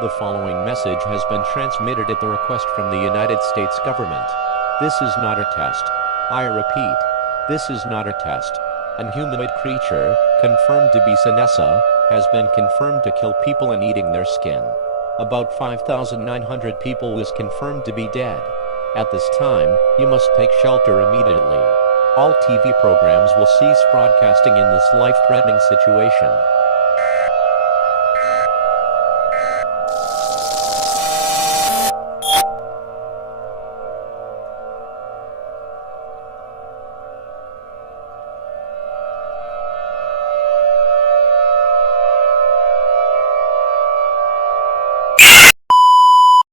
The following message has been transmitted at the request from the United States government. This is not a test. I repeat, this is not a test. An humanoid creature, confirmed to be Cynessa, has been confirmed to kill people and eating their skin. About 5,900 people was confirmed to be dead. At this time, you must take shelter immediately. All TV programs will cease broadcasting in this life-threatening situation.